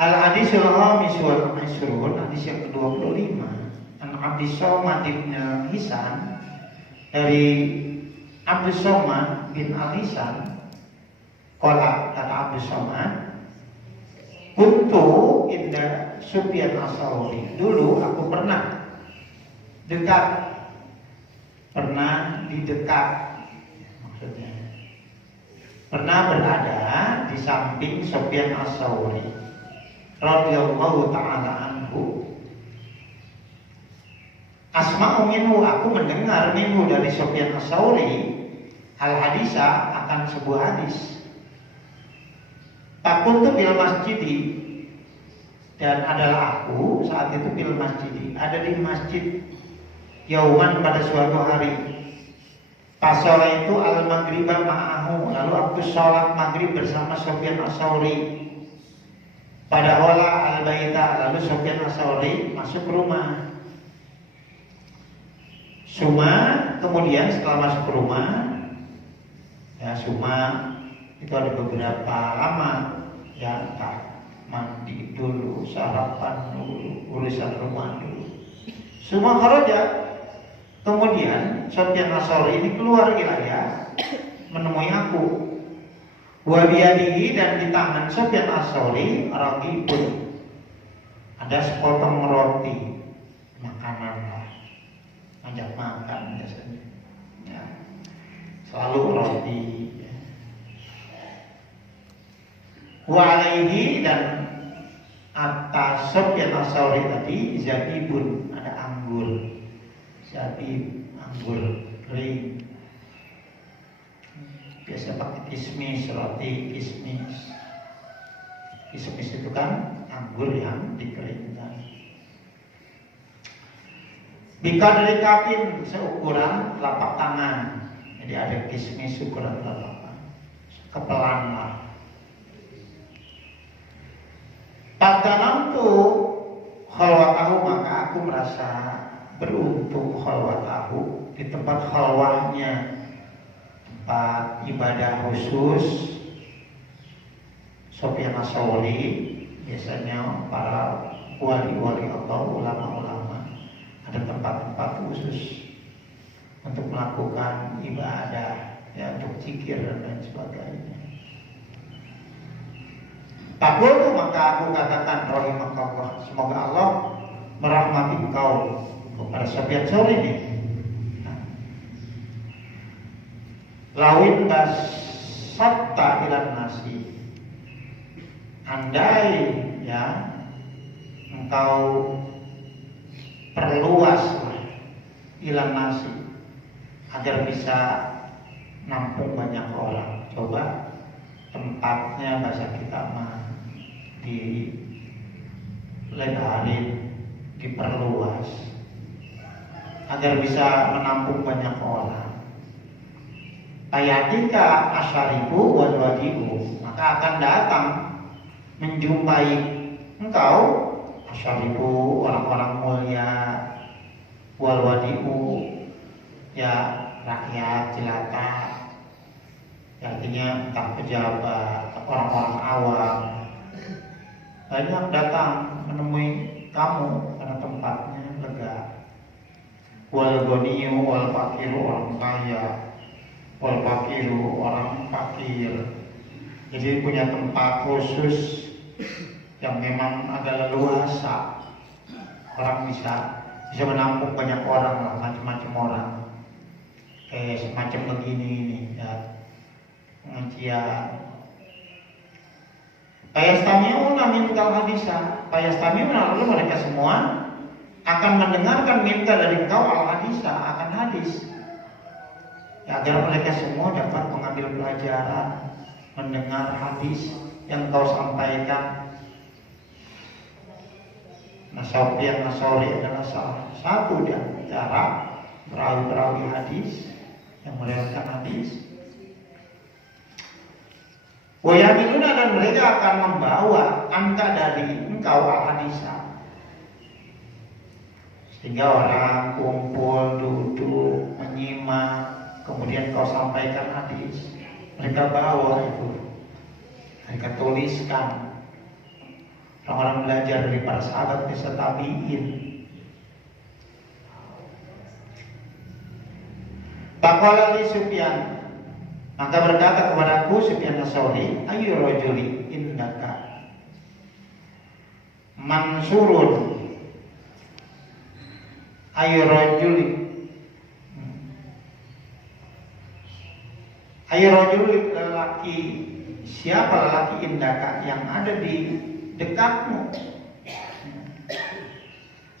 Al-hadisul khamis wal 20, hadis yang ke-25. An Abdus Somad bin Hisan, dari Abdus Somad bin Al-Hisan, qala, kata Abdus Somad, kuntu inda Sufyan as-Tsauri. Dulu aku pernah di dekat, maksudnya pernah berada di samping Sufyan as-Tsauri radhiyallahu ta'ala anhu. Asma'u minhu, aku mendengar minhu dari Sufyan as-Tsauri al-hadisa, akan sebuah hadis. Takuntu bil masjidi, dan adalah aku saat itu bil masjidi, ada di masjid. Yauman, pada suatu hari. Pasola itu al-maghribah ma'ahu, lalu aku sholat maghrib bersama Sufyan as-Tsauri. Pada wala al-baita, lalu Sufyan as-Tsauri masuk rumah. Suma, kemudian setelah masuk ke rumah, ya Suma itu ada beberapa lama, ya entah mandi dulu, sarapan dulu, urusan rumah dulu. Suma kharaja, kemudian Sufyan as-Tsauri ini keluar wilayah menemui aku. Wa biyadihi, dan di tangan Sufyan as-Tsauri raqibun, ada sepotong roti, makanan lah, ajak makan biasanya, ya, selalu roti. Wa alaihi, dan atas Sufyan as-Tsauri tadi zabibun, ada anggur, zabib, anggur kering. Biasa pakai kismis, roti kismis. Kismis itu kan anggur yang dikeringkan. Bikadri kafin, seukuran telapak tangan. Jadi ada kismis ukuran telapak tangan, kepelan lah. Patanamtu khalwatahu, maka aku merasa beruntung khalwatahu, di tempat khalwahnya, tempat ibadah khusus Sufyan as-Tsauri. Biasanya para wali-wali atau ulama-ulama ada tempat-tempat khusus untuk melakukan ibadah, ya, untuk zikir dan lain sebagainya. Takul, maka aku katakan rahimakallah, semoga Allah merahmati engkau, kepada Sufyan as-Tsauri ini. Lawin basatta ilan nasi, andai, ya, engkau perluas ilan nasi, agar bisa nampung banyak orang. Coba tempatnya bahasa kita mah dilebarin, diperluas, agar bisa menampung banyak orang. Ayatika asyaribu wal wadi'u, maka akan datang menjumpai engkau asyaribu, orang-orang mulia, wal wadi'u, ya rakyat jelata, artinya entah pejabat, orang-orang awam, banyak datang menemui kamu karena tempatnya lega. Wal ghaniyu wal fakiru, orang kaya, wal fakiru, orang fakir. Jadi punya tempat khusus yang memang agak leluasa, orang bisa menampung banyak orang lah, macam-macam orang. Kayak semacam begini ini, ya, pengajian. Payastami'una min kal hadisa, payastami'una, lalu mereka semua akan mendengarkan minta dari engkau al hadisa, akan hadis, ya, agar mereka semua dapat mengambil pelajaran, mendengar hadis yang kau sampaikan. Nah, Sufyan as-Tsauri adalah salah satu di antara perawi-perawi hadis yang meriwayatkan hadis. Wayamiluna, dan mereka akan membawa angka dari engkau al-hadisa, sehingga orang kumpul, duduk, menyimak, kemudian kau sampaikan hadis. Mereka bawa itu, mereka tuliskan. Orang-orang belajar dari para sahabat bisa tabi'in. Faqala li Sufyan, maka berkata kepadaku Sufyan Ats-Tsauri, ayu rajuli innaka mansurun, ayu rajuli lelaki, siapa lelaki indaka yang ada di dekatmu?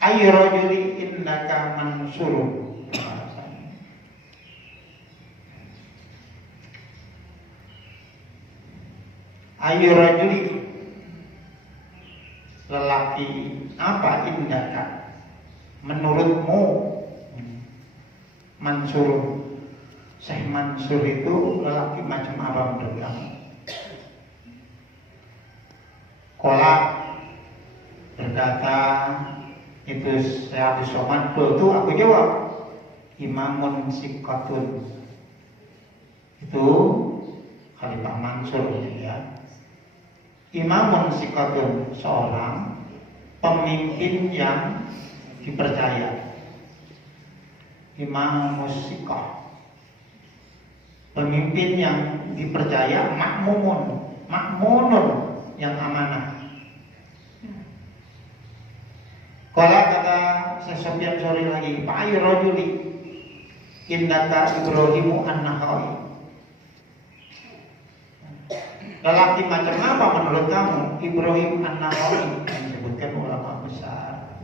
Ayu rajuli indaka mansurun, ayu rajuli lelaki apa indaka menurutmu? Mansur, Syekh Mansur itu lelaki macam apa menurut kamu? Kola berkata itu Syekh Abdus Somad. Itu aku jawab, imamun sikotun, itu Khalifah Mansur ya. Imamun sikotun, seorang pemimpin yang dipercaya. Imam Musikoh, pemimpin yang dipercaya, makmunun yang amanah. Kalau kata Sufyan Ats-Tsauri lagi, Pak ayu rajuli indaka Ibrahimu an-Nakha'i, lelaki macam apa menurut kamu Ibrahim an-Nakha'i, yang disebutkan ulama besar.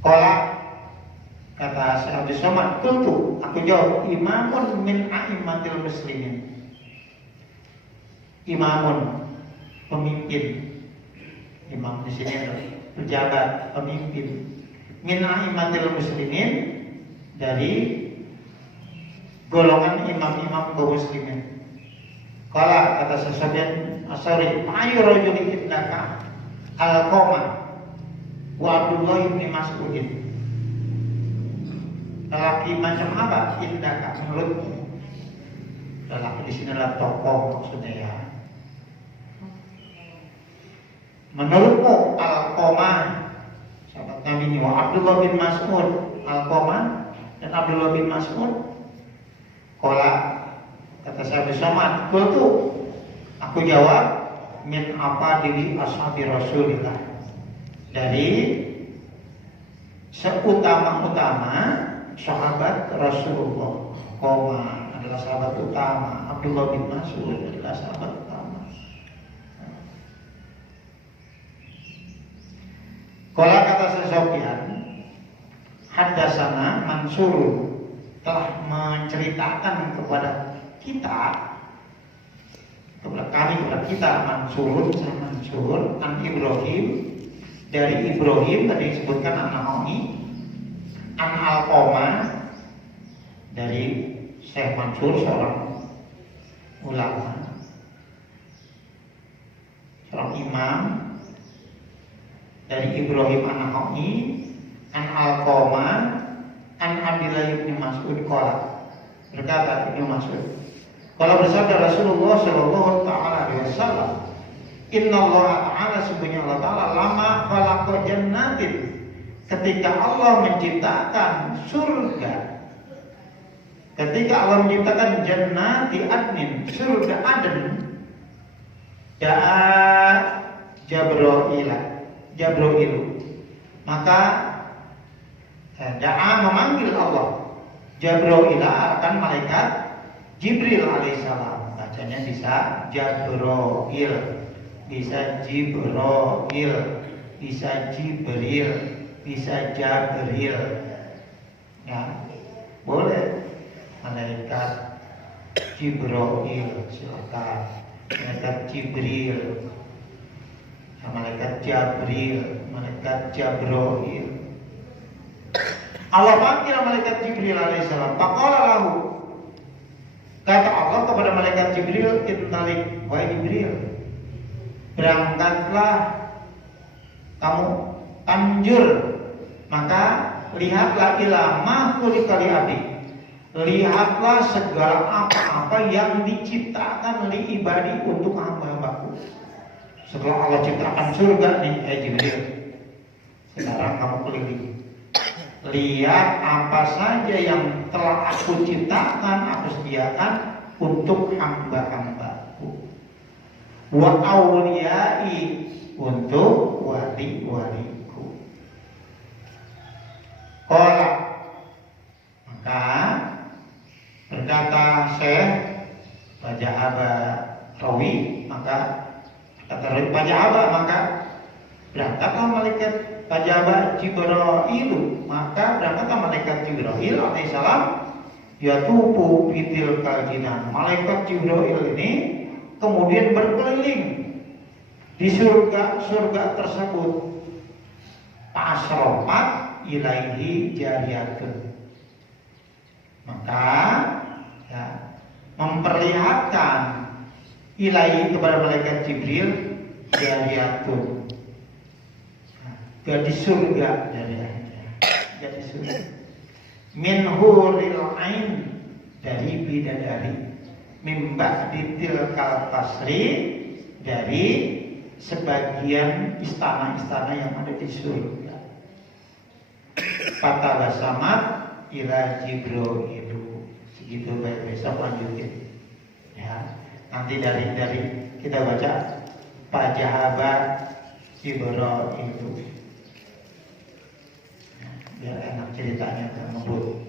Kalau kata Syekh Abdus Somad, kultu, aku jawab, imamun min a'immatil muslimin. Imamun, pemimpin. Imam di sini adalah pejabat, pemimpin. Min a'immatil muslimin, dari golongan imam-imam kaum muslimin. Kala kata Sufyan Ats-Tsauri, ayu rajulin indaka al-Qamah wa Abdullah bin Mas'ud. Lelaki macam apa indaka menurutmu? Lelaki di sini adalah tokoh maksudnya ya. Menurutmu Al-Qamah, sahabat Nabi ini, wa Abdullah bin Mas'ud, Al-Qamah dan Abdullah bin Mas'ud. Qala kata saya bersama, kultu, aku jawab, min apa diri ashabi Rasulillah, dari seutama-utama sahabat Rasulullah. Qoma adalah sahabat utama, Abdullah bin Mas'ud adalah sahabat utama. Kala kata Sufyan, haddatsana Mansur, telah menceritakan kepada kita, kepada kita Mansur an Ibrahim, dari Ibrahim tadi disebutkan an-Nakha'i, an Al-Qamah, dari Syekh Mansur seorang ulama, seorang imam, dari Ibrahim an-Nakha'i, an Al-Qamah, an Abdullah bin Mas'ud qala, berkata Ibnu Mas'ud, kalau bersabda Rasulullah sallallahu taala alaihi wasallam, inna Allah ta'ala, sebenarnya Allah ta'ala lama khalaqa jannatin, ketika Allah menciptakan surga, ketika Allah menciptakan jannati adnin, surga Aden, da'a Jabril, maka da'a memanggil Allah Jabril akan malaikat Jibril alaihissalam. Bacanya bisa Jabril, bisa Jibril, bisa Jibril, bisa Jabril, ya boleh. Malaikat Jibril, silakan. Malaikat Jibril, malaikat Jabril, malaikat Jabril. Allah panggil malaikat Jibril alaihissalam. Faqala lahu, kata Allah kepada malaikat Jibril, intalik, wahai Jibril, berangkatlah kamu, tanjur, maka lihatlah ila ma khuliqa li abdi, lihatlah segala apa-apa yang diciptakan li ibadi untuk hamba-hambaku. Setelah Allah ciptakan surga nih, Jibril, sekarang kamu keliling, lihat apa saja yang telah aku ciptakan, aku sediakan untuk hamba-hambaku, wa awliyai, untuk wali-waliku. Qala, maka berkata Syekh Baja'aba Rawi, maka kata Baja'aba, maka berangkatlah malaikat Baja'aba Jibril, maka berangkatlah malaikat Jibril alaihissalam, yatufu bitil kajinan. Malaikat Jibril ini kemudian berkeliling di surga tersebut. Pasrofat ilaihi jariyatun, maka ya, memperlihatkan ilaihi kepada malaikat Jibril jariyatun, gadis surga, gadis surga, min huril ain, dari bidadari, mimba ditil kalpasri, dari sebagian istana-istana yang ada di surga. Fatabasamat ila Jibril, segitu. Besok lanjutin ya. Nanti dari kita baca Baja'aba Jibril itu ya, biar enak ceritanya, ngebut.